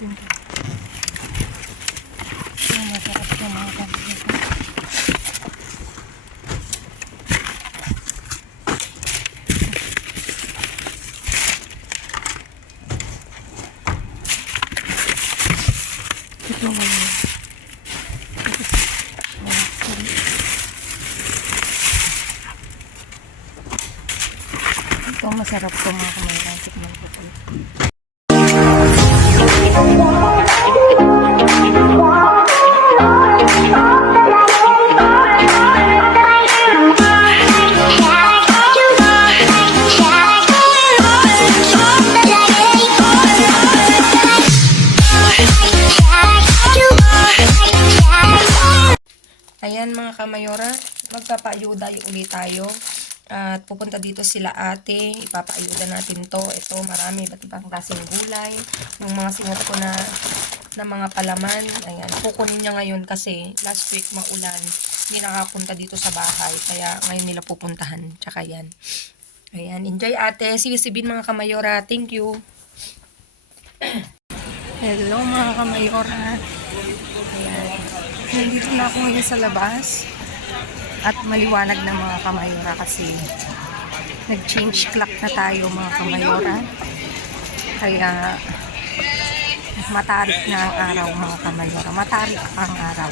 natin ito. Masarap ito mga kapatid. Ito ngayon. Ito masarap ito mga kamay. Tikman ko po. Ayan mga kamayora, magpapaayuda ulit tayo. At pupunta dito sila ate, ipapaayuda natin to. Ito marami, iba't ibang klaseng gulay. Yung mga singot ko na mga palaman. Ayan, kukunin niya ngayon kasi last week maulan. Hindi nakapunta dito sa bahay. Kaya ngayon nila pupuntahan. Tsaka yan. Ayan, enjoy ate. See you soon mga kamayora. Thank you. Hello mga kamayora. Ayan. Nandito na ako ngayon sa labas. At maliwanag na mga kamayora kasi nag-change clock na tayo mga kamayora. Kaya matarik na ang araw mga kamayora. Matarik ang araw.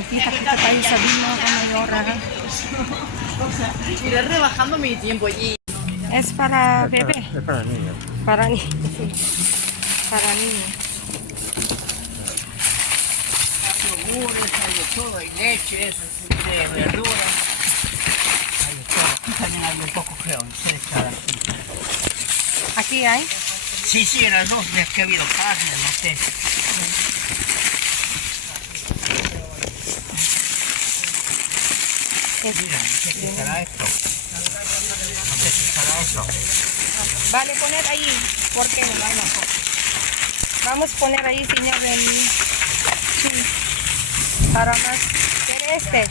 Magkita-kita tayo sa bin mga kamayora. Es para bebe. Para niños. Para ni. Para niño. Yogures, hay de todo, hay leches, de verdura, hay de todo. Aquí también hay un poco, creo, se echa aquí. Aquí hay. Sí, sí, en las dos veces que ha habido carne, no sé. Mira, no sé qué será esto. No sé qué será esto. Vale, poner ahí. Porque vamos a poner ahí, señor. Sí. Para más. ¿Quiere este?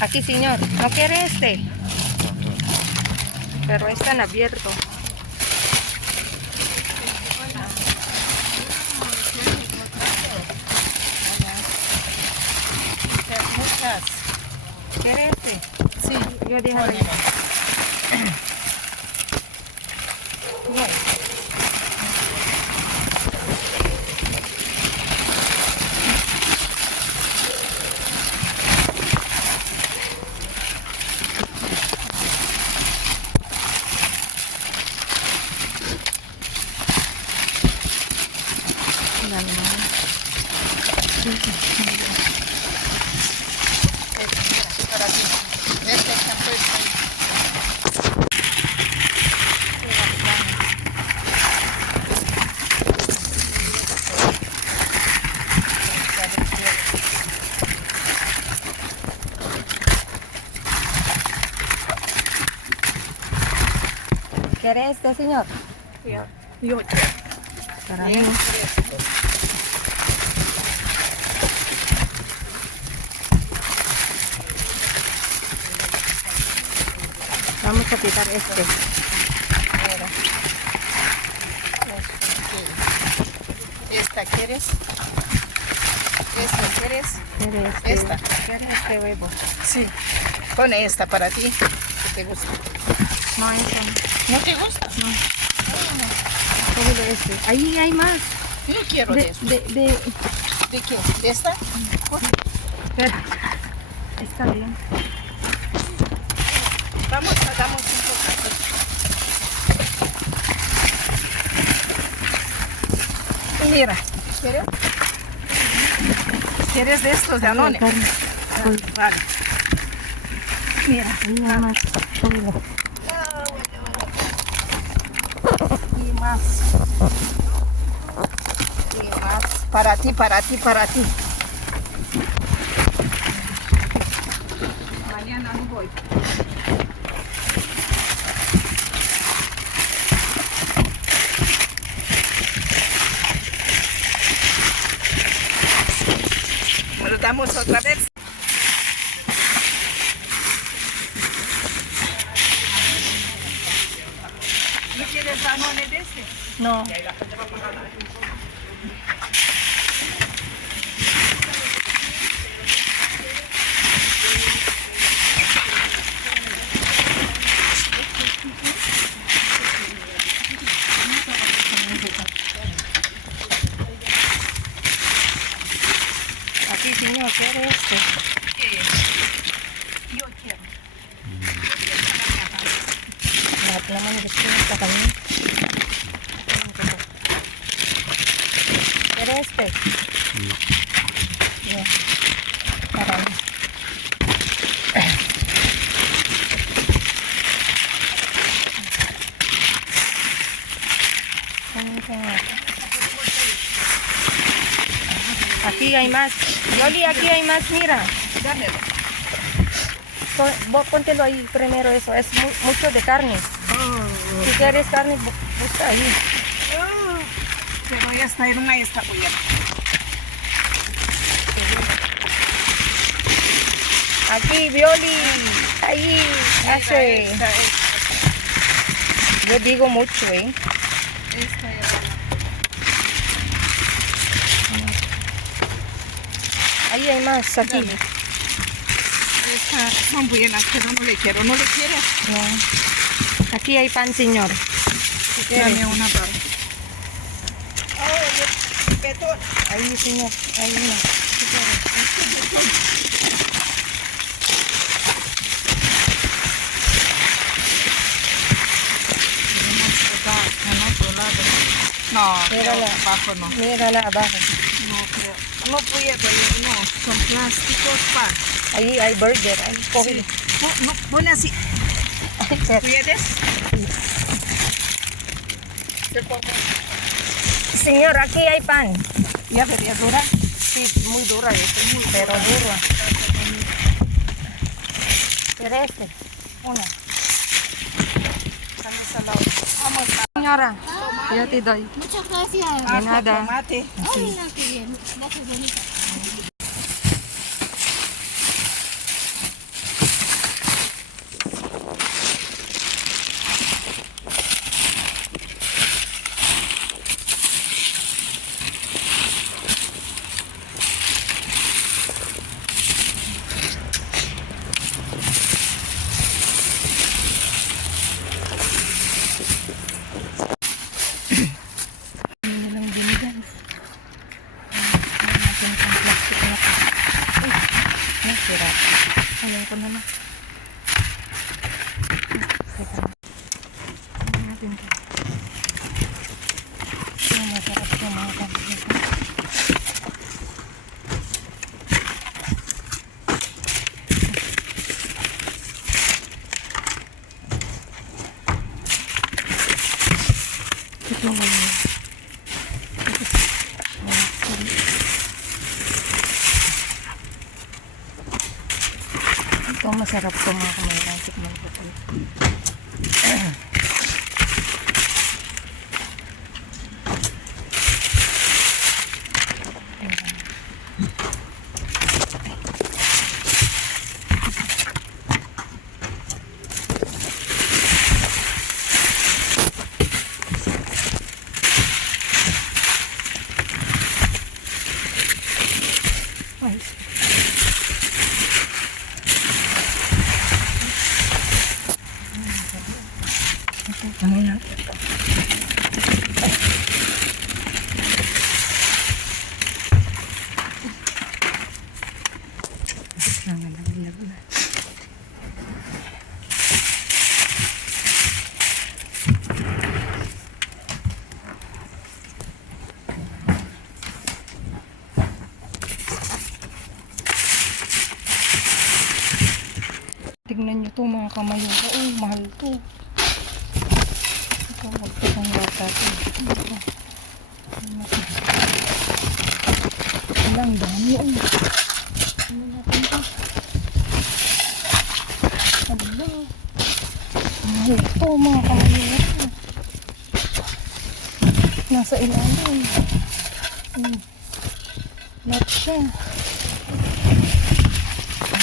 Aquí, señor. ¿No quiere este? Pero están abiertos. ¿Quiere este? Sí, yo dejo ahí. ¿Quiere este, señor? Yo. Para mí. Vamos a quitar este. ¿Esta quieres? ¿Esta quieres? ¿Quiere este? Esta. ¿Quiere este huevo? Sí. Pone esta para ti. ¿Qué te gusta? No, eso. ¿No te gusta? Solo este. Ahí hay más. Yo quiero de eso. ¿De qué? ¿De esta? Espera. Está bien. Vamos, hagamos un poco así. Mira, ¿quieres? ¿Quieres de estos de anones? Vale. Mira, Ahí hay más. Solo. y más. Y más. Para ti, para ti, para ti. Mañana no voy. Nos damos otra vez. ¿No quieres jamones de este? No. Aquí, señor, ¿quiere este? Yo quiero. Lahat naman gusto sa kanya. ¿Quiere este? Yeah. Parang. Aquí hay más. Yoli, aquí hay más, mira. Dámelo. Vos póntelo ahí primero eso. Es mucho de carne. Si quieres carne, busca ahí. Pero ya está, en una esta buena. Aquí, Violi. Ahí, hace. Yo digo mucho, ¿eh? Esta ya. Ahí hay más, aquí. Dame. Estas son buenas, pero no le quiero. ¿No le quieres? No. Aquí hay pan, señor. Si quieres. Dame una para. Betón. Ahí, señor. Ahí una. Si quieres. No, Mírala. abajo no. Mírala abajo. No creo. No puedo, no. Son plásticos, pa. Ahí hay burger. Ahí, coge. Sí. No, pon así. ¿Puedes? Señor, aquí hay pan. Ya vería dura. Sí, muy dura esto, pero dura. ¿Quieres este? Una. Vamos a Señora, yo te doy. Muchas gracias. De nada. tomate. Ay, mira qué bien. Gracias, bonita. Nilang binigay. Natin itong plastic na to. Uy, nasira. Alam ko naman. Teka na. Alam natin ito. Masarap ito mga kapatid. Ito mo yun. Ito masarap ito mga kamay. Tikman ko ito. Ay, ano na? Tignan nyo to mga kamayuka. Uy, mahal to. Ito, magpasang bata to. Ito. Ilang dami. Uy. Ano natin to? Mahal ito mga kamayora. Nasa ilalim. Lahat siya.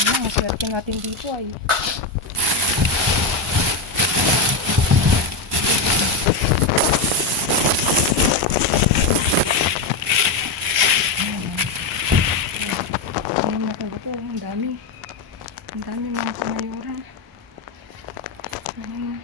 Ang swerte natin dito ay. Ayun na ito. Ang dami. Ang dami mga kamayora. Ayun.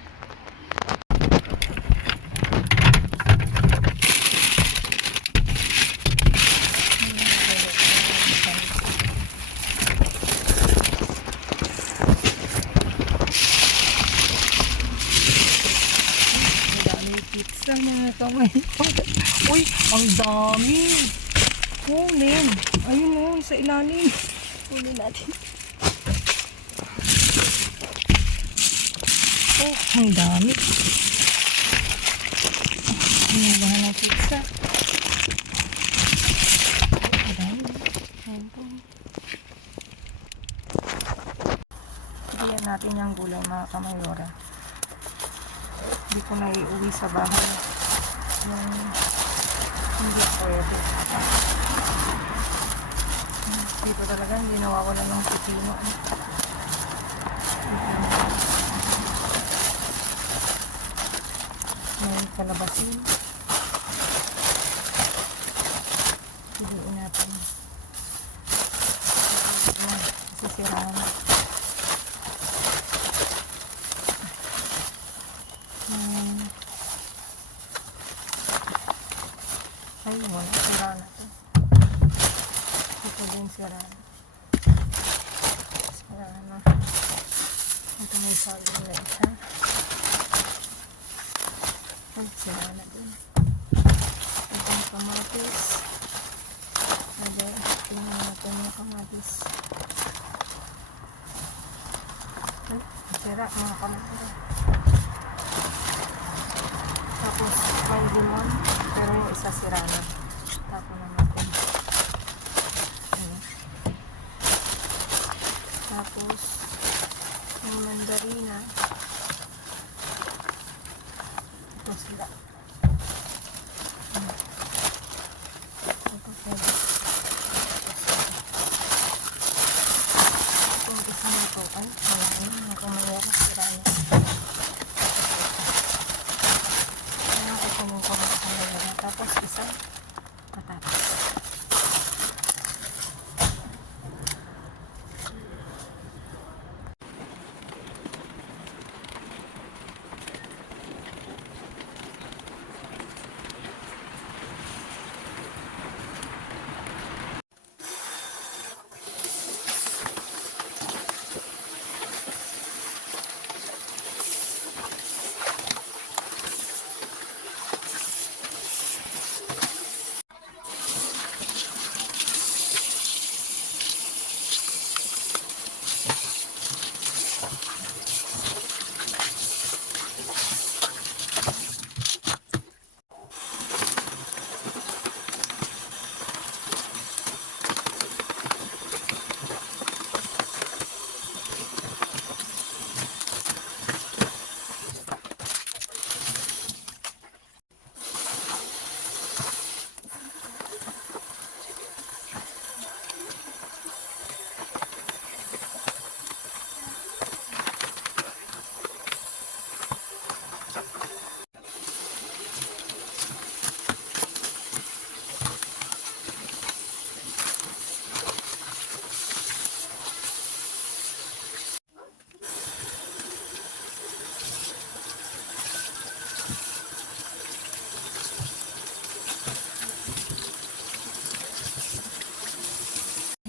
Pizza mga kamay. Uy, ang dami. Kunin. Ayun o, sa ilalim. Kunin natin. Oh, ang dami. Ang dami ng pizza. Ang dami. Pilihan natin yung gulay mga kamayora. Hindi ko na iuwi sa bahay yung hindi pwede. Dito talaga hindi nawawala ng pipino. May kalabasin. Piliin natin. Sisirahan. Ay, wala. Sira na to. Ito din sira na. Sira na. Ito may saging na isa. Ay, sira na din. Ito yung kamatis. Ayan, tingnan natin yung kamatis. Ay, sira mga kamatis. Tapos may limon, pero yung isa sira na. Tapos na natin. Ayan. Tapos yung mandarina. Ito sila. Ayan. Ito sila. Itong isa na ito. Ay, ayan. Nakamaya ko sira na. Tapos isa patatas.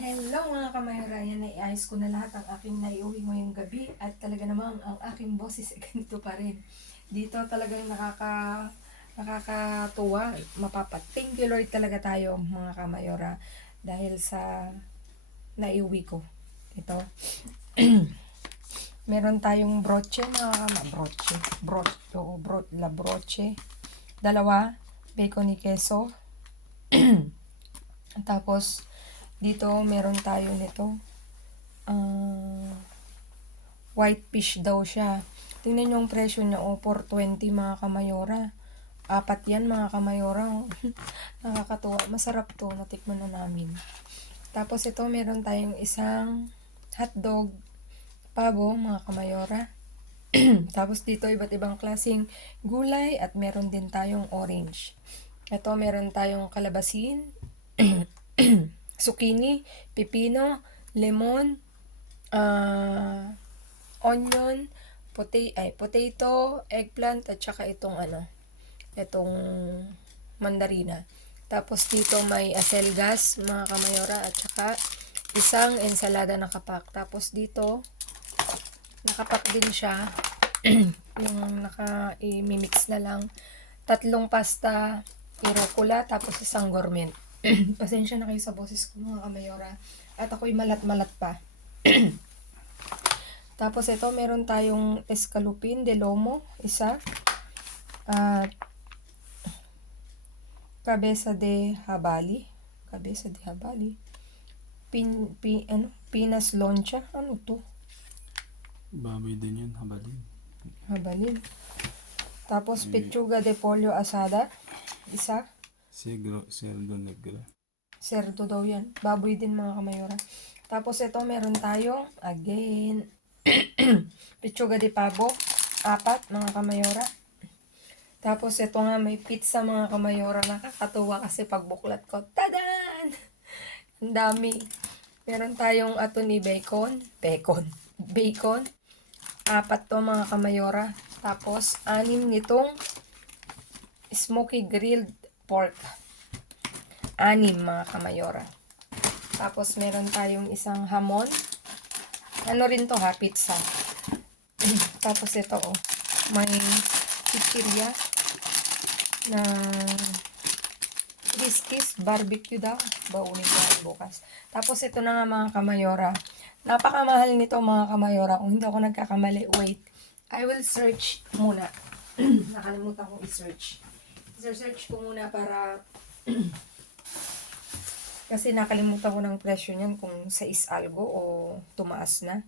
Hello mga kamayra, yan naiayos ko na lahat ang aking naiuwi ngayong gabi at talaga namang ang aking boses ay ganito pa rin. Dito talagang nakakatuwa, thank you Lord talaga tayo mga kamayra dahil sa naiuwi ko. Ito, meron tayong broche la broche, dalawa, bacon ni queso, tapos dito, meron tayo nito. White fish daw siya. Tingnan nyo ang presyo niya, oh, 420 mga kamayora. Apat yan mga kamayora. Oh. Nakakatuwa. Masarap to. Natikman na namin. Tapos ito, meron tayong isang hotdog pabo mga kamayora. Tapos dito, iba't ibang klaseng gulay at meron din tayong orange. Ito, meron tayong kalabasin, zucchini, pipino, lemon, onion, potato, eggplant, at saka itong itong mandarina. Tapos dito may acelgas, mga kamayora, at saka isang ensalada nakapak. Tapos dito, nakapak din siya. Yung i-mix na lang. 3 pasta, irokula, tapos isang gourmet. Pasensya na kayo sa boses ko, mga kamayora. At ako'y malat-malat pa. Tapos ito, meron tayong escalupin de lomo, isa. At cabeza de habali. Pinas loncha. Ano to? Baboy din yun, habalin. Habalin. Tapos pechuga de pollo asada, isa. Cerdo negro. Cerdo daw yan. Baboy din mga kamayora. Tapos ito, meron tayong, again, pechuga de pavo, 4 mga kamayora. Tapos ito nga, may pizza mga kamayora. Nakakatuwa kasi pagbuklat ko, tadan! Ang dami. Meron tayong ato ni bacon. 4 to mga kamayora. Tapos 6 nitong smoky grilled pork. 6 mga kamayora. Tapos meron tayong isang hamon. Ano rin to ha, pizza. Tapos ito oh, may chichirya na Friskies barbecue daw. Baunin ko yan bukas. Tapos ito na nga mga kamayora. Napakamahal nito mga kamayora. Kung hindi ako nagkakamali, wait. I will search muna. Nakalimutan kong i-search. I-search ko muna para kasi nakalimutan ko ng presyo niyan kung 6 algo o tumaas na.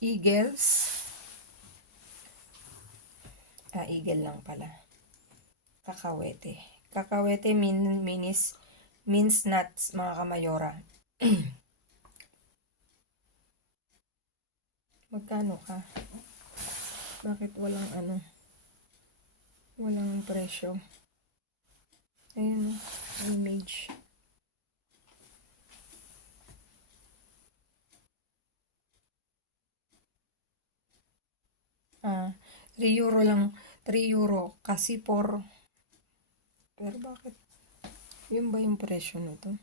Eagles. Eagle lang pala. Kakawete. Kakawete means nuts mga kamayora. Magkano ka? Bakit walang walang presyo? Ayun, image. €3 lang. €3 kasi pero bakit? Yun ba yung presyo nito?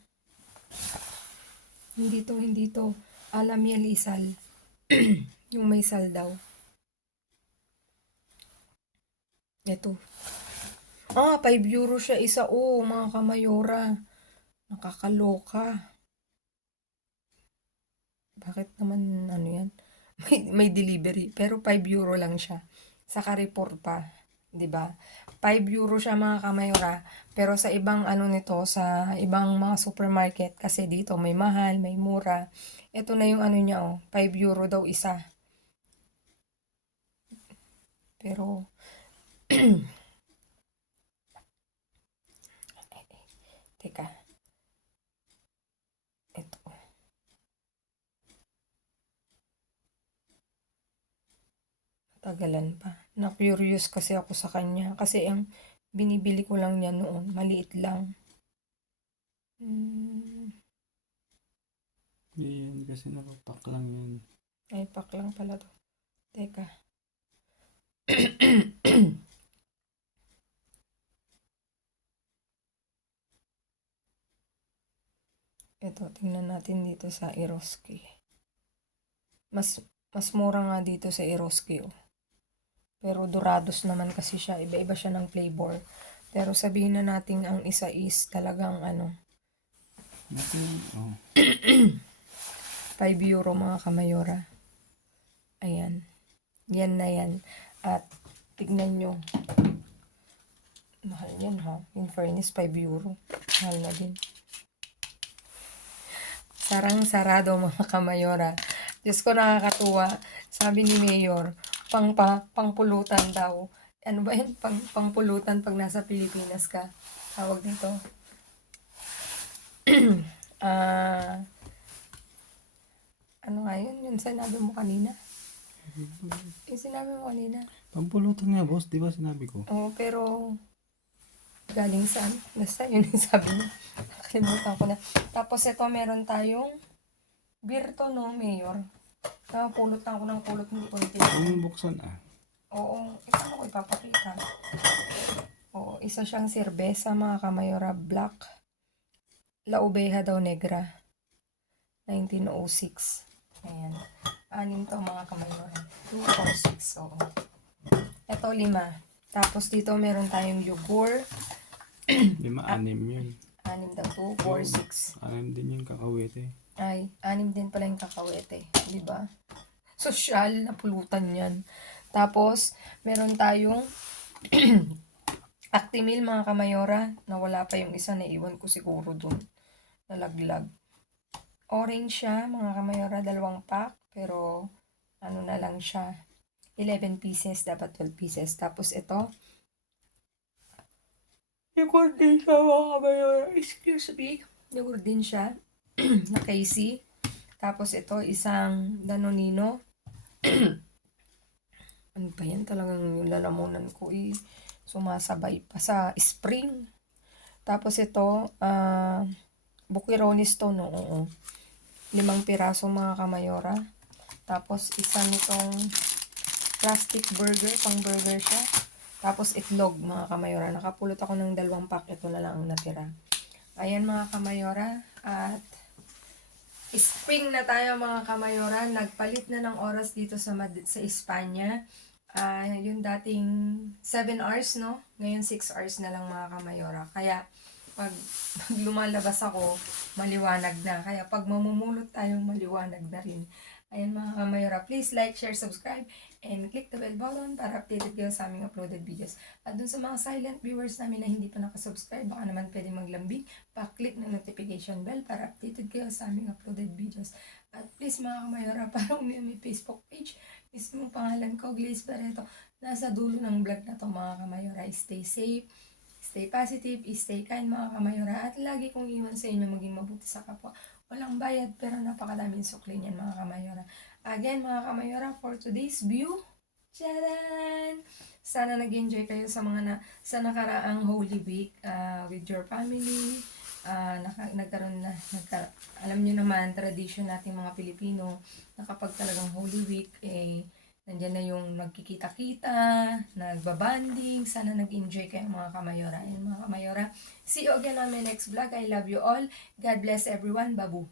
Hindi to. Alam yan isal. Yung may sal daw. Ito. €5 siya isa. Oh, mga kamayora. Nakakaloka. Bakit naman yan? May delivery. Pero €5 lang siya. Sa Carrefour pa. 'Di ba? €5 siya mga kamayora. Pero sa ibang nito, sa ibang mga supermarket, kasi dito may mahal, may mura. Ito na yung niya oh. €5 daw isa. Pero teka. Ito. Tagalan pa. Na-curious kasi ako sa kanya. Kasi ang binibili ko lang niya noon, maliit lang. Yan, kasi nakapak lang yan. Ay, pack lang pala to. Teka. Ito, tingnan natin dito sa Eroski. Mas mura nga dito sa Eroski, oh. Pero Dorados naman kasi siya. Iba-iba siya ng flavor. Pero sabihin na natin ang isa is talagang €5 mga kamayora. Ayan. Yan na yan. At tignan nyo. Mahal yan ha. In fairness, €5. Mahal na din. Sarang-sarado mga kamayora. Diyos ko, nakakatuwa. Sabi ni Mayor, pangpulutan daw. Ano ba yun? Pangpulutan pag nasa Pilipinas ka. Tawag dito. Ah, ano nga yun? Yung sinabi mo kanina? Yung sinabi mo kanina. Pampulutan nga, boss. Di ba sinabi ko? Oo, pero galing saan? Basta yun yung sabi mo. Nakalimutan ko na. Tapos ito, meron tayong beer to, no, Mayor? Pulot na ako ng pulot, hindi ko Huwag natin. mong buksan ah. Oo, ito mo ko ipapakita. Oo, isa siyang serbesa, mga kamayora, black. La Oveja daw Negra. 1906. Ayan. 6 to, mga kamayora. 2, 4, 6. Oo. Ito, 5. Tapos dito meron tayong Yugor. 5, 6 yun. 6 daw, 2, 4, 6. 6 din yung kakawete. Ay, 6 din pala yung kakawete. Di ba? Sosyal na pulutan yan. Tapos, meron tayong Actimel, mga kamayora, na wala pa yung isa, na iwan ko siguro dun. Nalaglag. Orange siya, mga kamayora, 2 pack. Pero, ano na lang siya. 11 pieces, dapat 12 pieces. Tapos ito, yogurt din siya, mga kamayora. Excuse me. Yogurt din siya. Na Casey. Tapos ito, isang Danonino. Ano ba yan? Talagang yung lalamunan ko sumasabay pa sa spring. Tapos ito, Bukironis to, no? Oo. 5 piraso, mga kamayora. Tapos isa nitong plastic burger, pang burger siya. Tapos itlog, mga kamayora. Nakapulot ako ng 2 pack. Ito na lang ang natira. Ayan, mga kamayora. At spring na tayo, mga kamayora. Nagpalit na ng oras dito sa Espanya. Yung dating 7 hours, no? Ngayon 6 hours na lang, mga kamayora. Kaya pag lumalabas ako, maliwanag na. Kaya pag mamumulot tayo, maliwanag na rin. Ayan, mga kamayora. Please like, share, subscribe, and click the bell button para updated kayo sa aming uploaded videos. At dun sa mga silent viewers namin na hindi pa nakasubscribe, baka naman pwede maglambing, pa-click ng notification bell para updated kayo sa aming uploaded videos. At please, mga kamayora, parang may Facebook page, mismo pangalan ko, Glaze Barreto. Nasa dulo ng vlog na to, mga kamayora. Stay safe, stay positive, stay kind, mga kamayora. At lagi kong iwan sa inyo maging mabuti sa kapwa. Walang bayad, pero napakadaming sukli niyan, mga kamayora. Again, mga kamayora, for today's view, tcharan! Sana nag-enjoy kayo sa sa nakaraang Holy Week with your family. Alam niyo naman, tradition nating mga Pilipino, na kapag talagang Holy Week, nandiyan na yung nagkikita-kita, nagbabanding. Sana nag-enjoy kayo, mga kamayora. And mga kamayora, see you again on my next vlog. I love you all. God bless everyone. Babu.